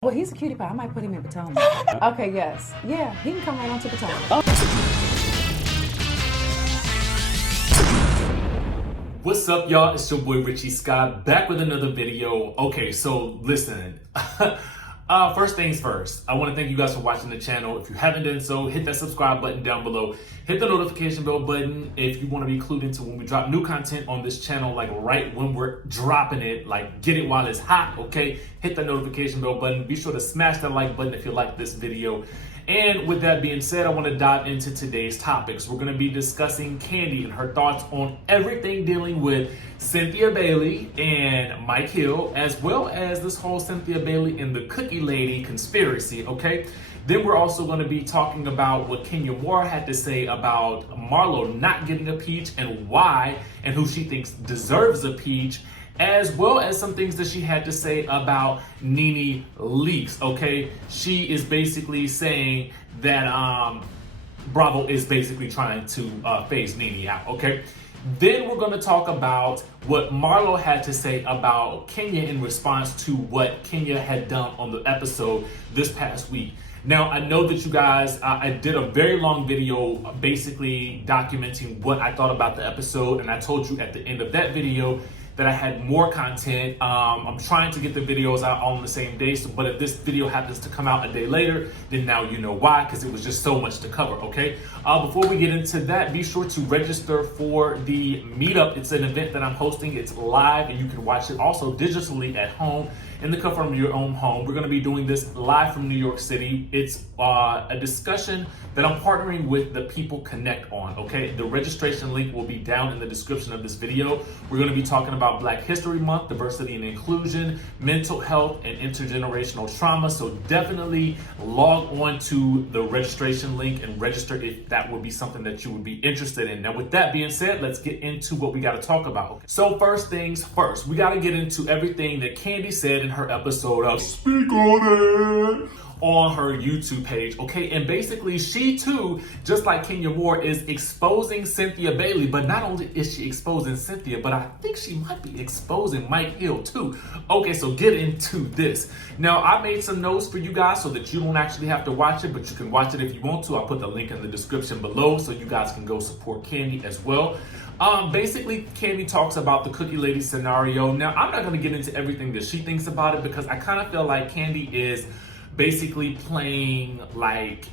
Well, he's a cutie pie. I might put him in Potomac. Okay, yes. Yeah, he can come right on to Potomac. What's up, y'all? It's your boy Richie Scott back with another video. Okay, so listen. First things first, I want to thank you guys for watching the channel. If you haven't done so, hit that subscribe button down below. Hit the notification bell button if you want to be clued into when we drop new content on this channel, like right when we're dropping it. Like, get it while it's hot, okay? Hit the notification bell button. Be sure to smash that like button if you like this video. And with that being said, I want to dive into today's topics. We're going to be discussing Kandi and her thoughts on everything dealing with Cynthia Bailey and Mike Hill, as well as this whole Cynthia Bailey and the Cookie Lady conspiracy, okay? Then we're also going to be talking about what Kenya Moore had to say about Marlo not getting a peach and why, and who she thinks deserves a peach, as well as some things that she had to say about Nene leaks, okay? She is basically saying that Bravo is basically trying to phase Nene out, okay? Then we're gonna talk about what Marlo had to say about Kenya in response to what Kenya had done on the episode this past week. Now, I know that you guys, I did a very long video basically documenting what I thought about the episode, and I told you at the end of that video that I had more content. I'm trying to get the videos out all on the same day, but if this video happens to come out a day later, then now you know why, because it was just so much to cover, okay? Before we get into that, be sure to register for the meetup. It's an event that I'm hosting. It's live, and you can watch it also digitally at home in the comfort of your own home. We're gonna be doing this live from New York City. It's a discussion that I'm partnering with the People Connect on, okay? The registration link will be down in the description of this video. We're gonna be talking about Black History Month, diversity and inclusion, mental health, and intergenerational trauma. So definitely log on to the registration link and register if that would be something that you would be interested in. Now, with that being said, let's get into what we gotta talk about. So first things first, we gotta get into everything that Kandi said in her episode of Speak On It on her YouTube page, okay? And basically, she too, just like Kenya Moore, is exposing Cynthia Bailey, but not only is she exposing Cynthia, but I think she might be exposing Mike Hill too. Okay, so get into this. Now, I made some notes for you guys so that you don't actually have to watch it, but you can watch it if you want to. I'll put the link in the description below so you guys can go support Kandi as well. Basically, Kandi talks about the Cookie Lady scenario. Now, I'm not gonna get into everything that she thinks about it because I kind of feel like Kandi is basically playing like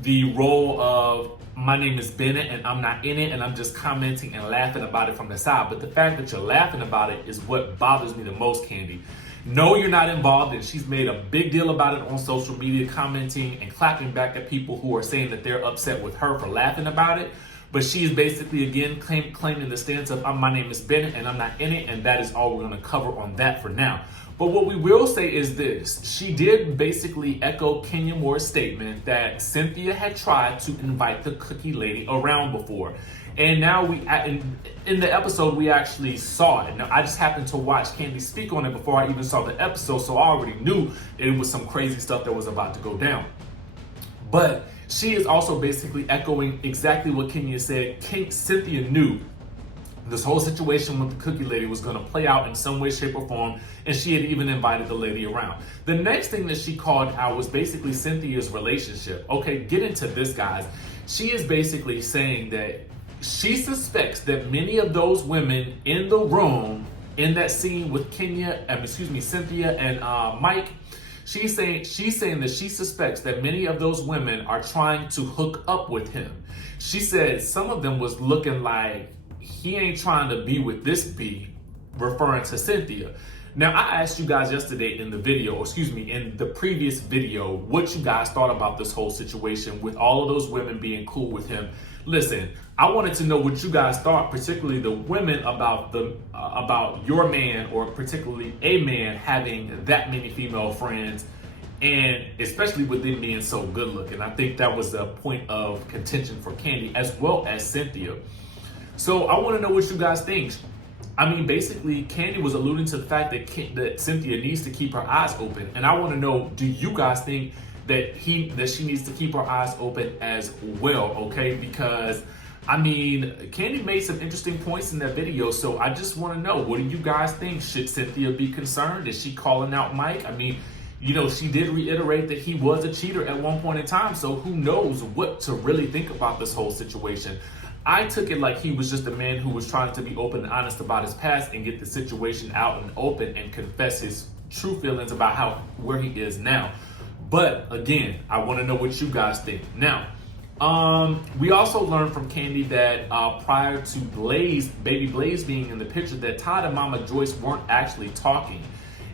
the role of my name is Bennett and I'm not in it and I'm just commenting and laughing about it from the side. But the fact that you're laughing about it is what bothers me the most, Kandi. No, you're not involved, and she's made a big deal about it on social media, commenting and clapping back at people who are saying that they're upset with her for laughing about it. But she is basically, again, claiming the stance of my name is Bennett and I'm not in it, and that is all we're going to cover on that for now. But what we will say is this. She did basically echo Kenya Moore's statement that Cynthia had tried to invite the Cookie Lady around before. And now in the episode, we actually saw it. Now, I just happened to watch Kandi speak on it before I even saw the episode, so I already knew it was some crazy stuff that was about to go down. But she is also basically echoing exactly what Kenya said. Cynthia knew this whole situation with the Cookie Lady was going to play out in some way, shape, or form, and she had even invited the lady around. The next thing that she called out was basically Cynthia's relationship. Okay, get into this, guys. She is basically saying that she suspects that many of those women in the room, in that scene with Cynthia and Mike, she's saying that she suspects that many of those women are trying to hook up with him. She said some of them was looking like he ain't trying to be with this bee, referring to Cynthia. Now, I asked you guys yesterday in the video, in the previous video, what you guys thought about this whole situation with all of those women being cool with him. Listen, I wanted to know what you guys thought, particularly the women, about your man, or particularly a man having that many female friends, and especially with them being so good looking. I think that was a point of contention for Kandi as well as Cynthia. So I want to know what you guys think. I mean, basically, Kandi was alluding to the fact that Cynthia needs to keep her eyes open, and I want to know: do you guys think that she needs to keep her eyes open as well? Okay, because I mean, Kandi made some interesting points in that video, so I just want to know, what do you guys think? Should Cynthia be concerned? Is she calling out Mike? I mean, she did reiterate that he was a cheater at one point in time. So who knows what to really think about this whole situation. I took it like he was just a man who was trying to be open and honest about his past and get the situation out and open and confess his true feelings about where he is now. But again, I want to know what you guys think. Now, we also learned from Kandi that prior to baby Blaze being in the picture, that Todd and Mama Joyce weren't actually talking.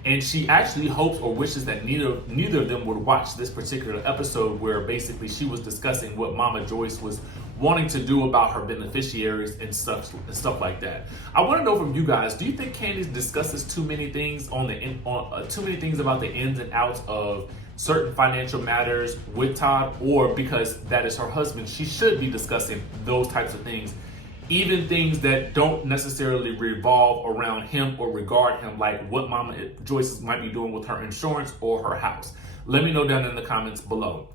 And she actually hopes or wishes that neither of them would watch this particular episode, where basically she was discussing what Mama Joyce was wanting to do about her beneficiaries and stuff like that. I want to know from you guys, do you think Kandi discusses too many things too many things about the ins and outs of certain financial matters with Todd, or because that is her husband, she should be discussing those types of things, even things that don't necessarily revolve around him or regard him, like what Mama Joyce might be doing with her insurance or her house? Let me know down in the comments below.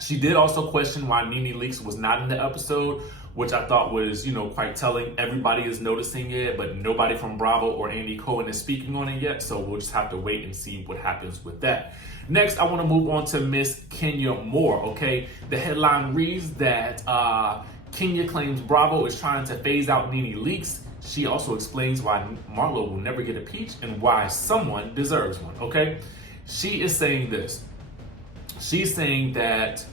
She did also question why Nene Leakes was not in the episode, which I thought was, quite telling. Everybody is noticing it, but nobody from Bravo or Andy Cohen is speaking on it yet, so we'll just have to wait and see what happens with that. Next, I want to move on to Miss Kenya Moore, okay? The headline reads that Kenya claims Bravo is trying to phase out Nene Leakes. She also explains why Marlo will never get a peach and why someone deserves one, okay? She is saying this. She's saying that,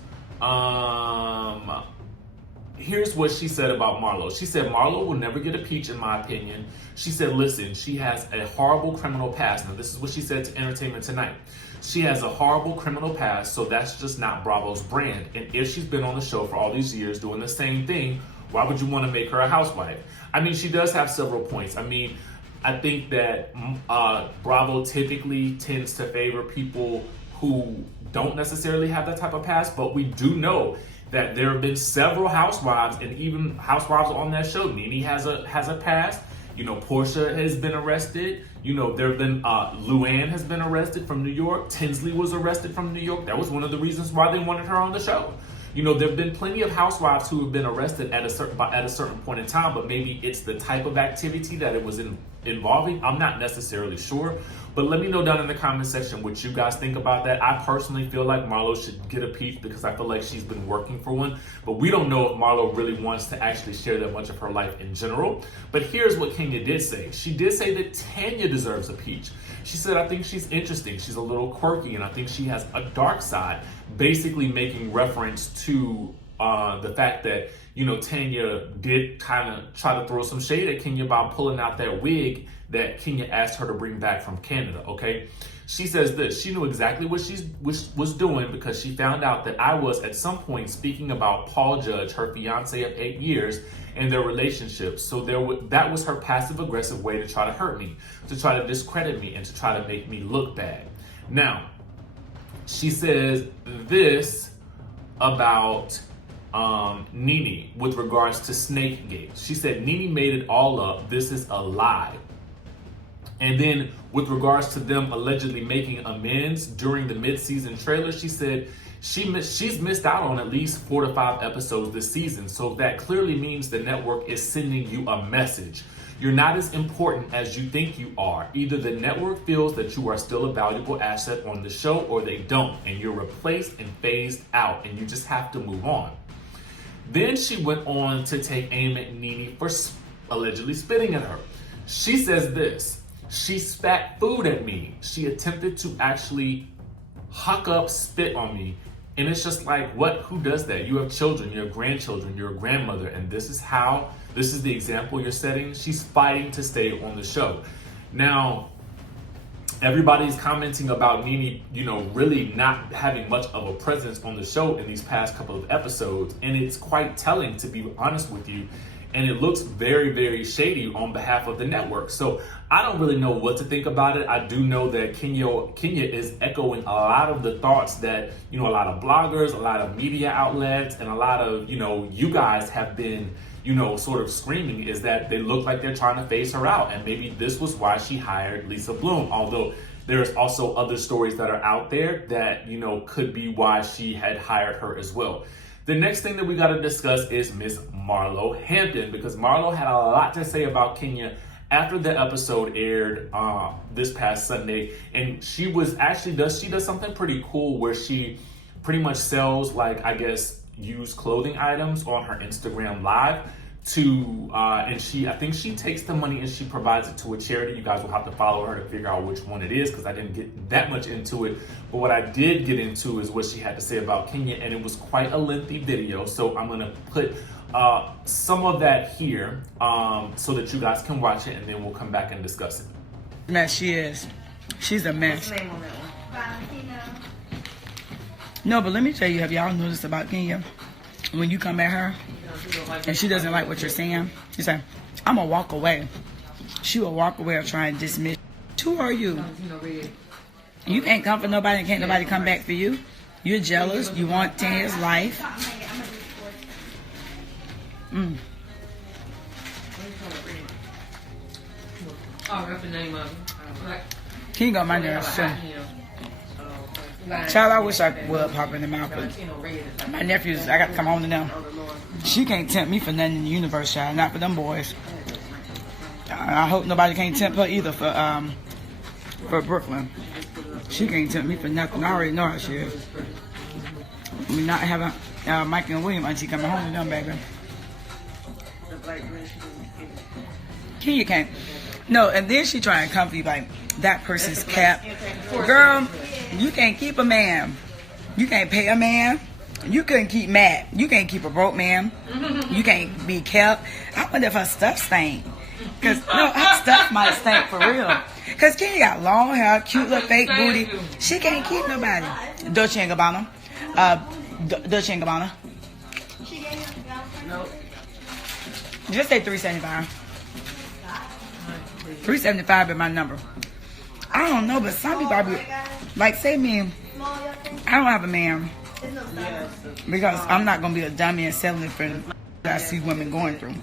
here's what she said about Marlo. She said, Marlo will never get a peach in my opinion. She said, listen, she has a horrible criminal past. Now, this is what she said to Entertainment Tonight. She has a horrible criminal past, so that's just not Bravo's brand. And if she's been on the show for all these years doing the same thing, why would you want to make her a housewife? I mean, she does have several points. I mean, I think that Bravo typically tends to favor people who don't necessarily have that type of past, but we do know that there have been several housewives, and even housewives on that show. Nene has a past. Porsha has been arrested. There have been Luann has been arrested from New York. Tinsley was arrested from New York. That was one of the reasons why they wanted her on the show. There have been plenty of housewives who have been arrested at a certain point in time, but maybe it's the type of activity that it was involving. I'm not necessarily sure, but let me know down in the comment section what you guys think about that. I personally feel like Marlo should get a peach because I feel like she's been working for one, but we don't know if Marlo really wants to actually share that much of her life in general. But here's what Kenya did say. She did say that Tanya deserves a peach. She said, I think she's interesting. She's a little quirky, and I think she has a dark side, basically making reference to the fact that, Tanya did kind of try to throw some shade at Kenya by pulling out that wig that Kenya asked her to bring back from Canada, okay? She says this: she knew exactly what she was doing because she found out that I was at some point speaking about Paul Judge, her fiance of 8 years, and their relationship. So that was her passive-aggressive way to try to hurt me, to try to discredit me, and to try to make me look bad. Now, she says this about Nene with regards to Snakegate. She said, Nene made it all up. This is a lie. And then with regards to them allegedly making amends during the mid-season trailer, she said she's missed out on at least 4 to 5 episodes this season. So that clearly means the network is sending you a message. You're not as important as you think you are. Either the network feels that you are still a valuable asset on the show, or they don't, and you're replaced and phased out, and you just have to move on. Then she went on to take aim at Nene for allegedly spitting at her. She says this: she spat food at me. She attempted to actually huck up spit on me. And it's just like, what? Who does that? You have children, you have grandchildren, you're a grandmother, and this is the example you're setting. She's fighting to stay on the show. Now, everybody's commenting about Nene, really not having much of a presence on the show in these past couple of episodes. And it's quite telling, to be honest with you. And it looks very, very shady on behalf of the network. So I don't really know what to think about it. I do know that Kenya is echoing a lot of the thoughts that, a lot of bloggers, a lot of media outlets, and a lot of, you guys have been, sort of screaming, is that they look like they're trying to phase her out. And maybe this was why she hired Lisa Bloom. Although there's also other stories that are out there that, could be why she had hired her as well. The next thing that we got to discuss is Miss Marlo Hampton, because Marlo had a lot to say about Kenya after the episode aired this past Sunday, and she does something pretty cool where she pretty much sells, like, I guess, used clothing items on her Instagram Live to and I think she takes the money and she provides it to a charity. You guys will have to follow her to figure out which one it is, because I didn't get that much into it. But what I did get into is what she had to say about Kanye, and it was quite a lengthy video. So I'm gonna put some of that here so that you guys can watch it, and then we'll come back and discuss it. Mess she is. She's a mess. What's the name on that one? No, but let me tell you, have y'all noticed about Kenya? When you come at her and she doesn't like what you're saying, she say, I'm gonna walk away. She will walk away or try and dismiss. Who are you? You can't come for nobody and can't nobody come back for you. You're jealous. You want Tanya's life. He got my nerves too. Child, I wish I would pop in the mouth, but my nephews, I got to come home to them. She can't tempt me for nothing in the universe, child, not for them boys. I hope nobody can't tempt her either for Brooklyn. She can't tempt me for nothing. I already know how she is. We not having Mike and William auntie coming home to them, baby. You can't. No, and then she trying to come for you like, that person's cap. Girl, you can't keep a man. You can't pay a man. You couldn't keep Matt. You can't keep a broke man. You can't be kept. I wonder if her stuff stink. Because, no, her stuff might stink for real. Because Kenya got long hair, cute little fake booty. She can't keep nobody. Dolce & Gabbana. Dolce & Gabbana. Nope. Just say $375. $375 is my number. I don't know, but some people be like, say me, I don't have a man because I'm not gonna be a dummy and selling it for what I see women going through.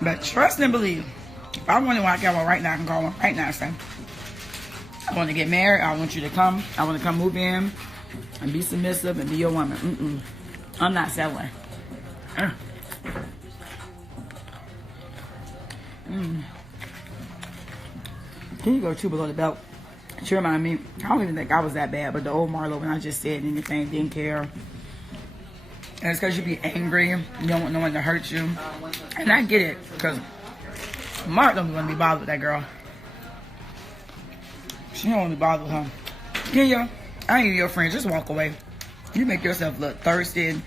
But trust and believe, if I want to, when I get one right now, I can call one right now and say, I want to get married. I want you to come. I want to come move in and be submissive and be your woman. I'm not selling. Can you go two below the belt? She remind me, I don't even think I was that bad, but the old Marlo, when I just said anything, didn't care. And it's because you be angry, you don't want no one to hurt you. And I get it, because Mark don't want to be bothered with that girl. She don't want to be bothered with her. Kenya, I ain't your friend, just walk away. You make yourself look thirsty.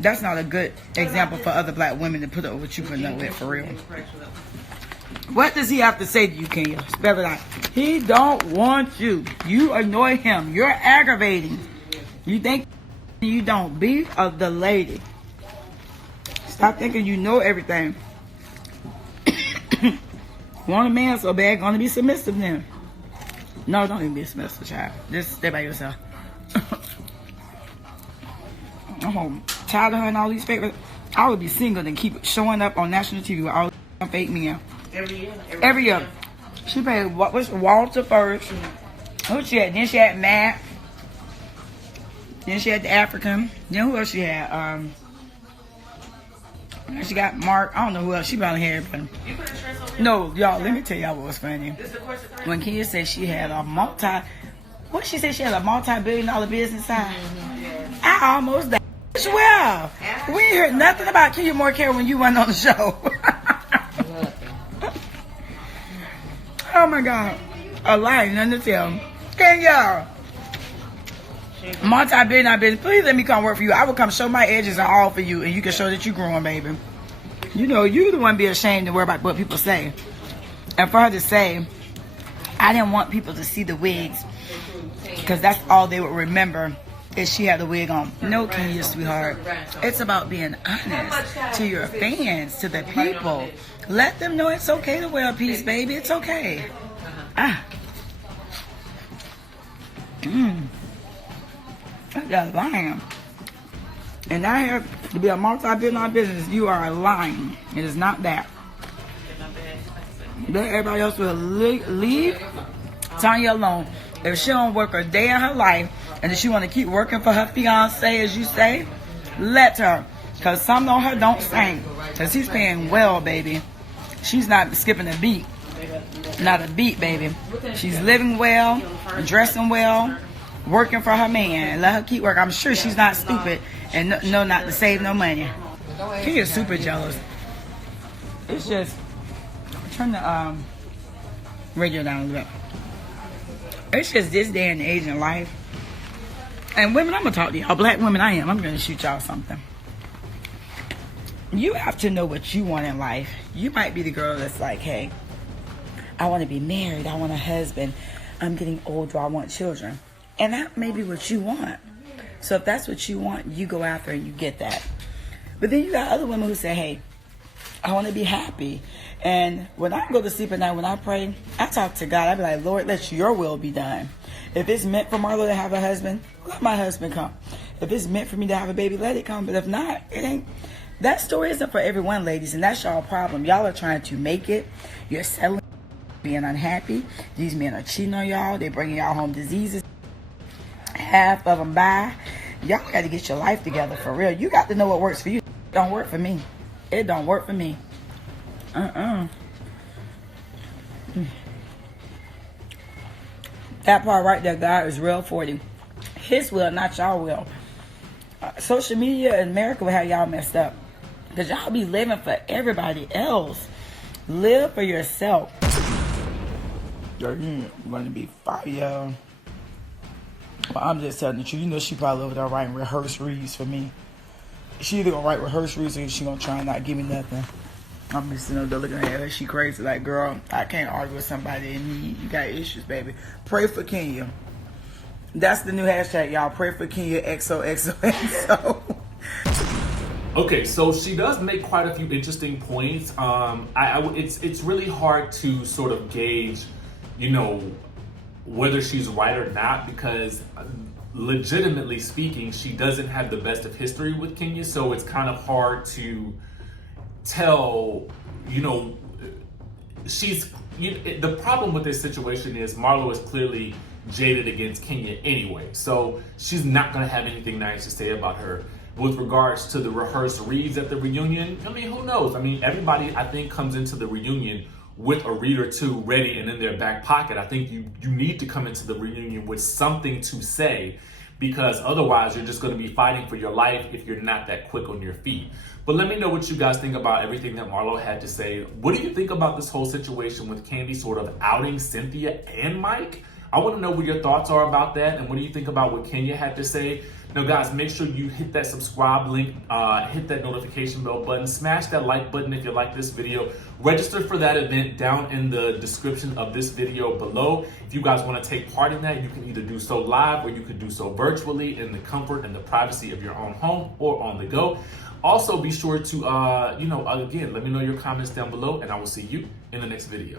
That's not a good example for other black women to put up with you putting up with, for real. What does he have to say to you, Kenya? Spell it out. He don't want you. You annoy him. You're aggravating. You think you don't. Be of the lady. Stop thinking you know everything. Want a man so bad, gonna be submissive then. No, don't even be a submissive, child. Just stay by yourself. I'm tired of her and all these fake. I would be single and keep showing up on national TV with all these fake men. Every year. She paid Walter first. Who she had? Then she had Matt. Then she had the African. Then who else she had? She got Mark. I don't know who else. She probably had everybody. No, y'all, let me tell y'all what was funny. When Kenya said she had a what she said she had a multi-billion-dollar business side? I almost died. Well, we ain't heard nothing about Kenya more care when you went on the show. Oh my God. A lie, nothing to tell. Kenya. Multi-billion business. Please let me come work for you. I will come show my edges and all for you, and you can show that you're growing, baby. You know, you're the one be ashamed to worry about what people say. And for her to say, I didn't want people to see the wigs because that's all they would remember is she had the wig on. No, Kenya, sweetheart. It's about being honest to your fans, to the people. Let them know it's okay to wear a piece, baby. It's okay. I got lying. And I have to be a multi-billion business. You are lying. It is not that. Let everybody else will leave Tanya alone. If she don't work a day in her life, and if she want to keep working for her fiance, as you say, let her. Because some on her don't sing. Because he's paying well, baby. She's not skipping a beat. Not a beat, baby. She's living well, dressing well, working for her man. Let her keep working. I'm sure she's not stupid and know not to save no money. She is super jealous. It's just, turn the radio down a little bit. It's just this day and age in life. And women, I'm going to talk to y'all. Black women I am. I'm going to shoot y'all something. You have to know what you want in life. You might be the girl that's like, hey, I want to be married. I want a husband. I'm getting older. I want children. And that may be what you want. So if that's what you want, you go after and you get that. But then you got other women who say, hey, I want to be happy. And when I go to sleep at night, when I pray, I talk to God. I be like, Lord, let your will be done. If it's meant for Marlo to have a husband, let my husband come. If it's meant for me to have a baby, let it come. But if not, it ain't. That story isn't for everyone, ladies, and that's y'all problem. Y'all are trying to make it. You're settling, being unhappy. These men are cheating on y'all. They're bringing y'all home diseases. Half of them die. Y'all got to get your life together for real. You got to know what works for you. It don't work for me. It don't work for me. That part right there, God is real for you. His will, not y'all will. Social media in America will have y'all messed up. Because y'all be living for everybody else. Live for yourself. You're going to be fire. Well, I'm just telling the truth. You know she probably over there writing rehearsed reads for me. She either going to write rehearsed reads or she going to try and not give me nothing. I'm just sitting there looking at her. She crazy. Like, girl, I can't argue with somebody and you got issues, baby. Pray for Kenya. That's the new hashtag, y'all. Pray for Kenya, XOXOXO. Okay, so she does make quite a few interesting points. It's really hard to sort of gauge, you know, whether she's right or not, because legitimately speaking, she doesn't have the best of history with Kenya, so it's kind of hard to tell, you know, the problem with this situation is Marlo is clearly jaded against Kenya anyway, so she's not going to have anything nice to say about her. With regards to the rehearsed reads at the reunion, I mean, who knows? I mean, everybody, I think, comes into the reunion with a read or two ready and in their back pocket. I think you need to come into the reunion with something to say, because otherwise you're just going to be fighting for your life if you're not that quick on your feet. But let me know what you guys think about everything that Marlo had to say. What do you think about this whole situation with Kandi sort of outing Cynthia and Mike? I want to know what your thoughts are about that, and what do you think about what Kenya had to say? Now, guys, make sure you hit that subscribe link, hit that notification bell button, smash that like button if you like this video. Register for that event down in the description of this video below. If you guys want to take part in that, you can either do so live or you can do so virtually in the comfort and the privacy of your own home or on the go. Also, be sure to, again, let me know your comments down below, and I will see you in the next video.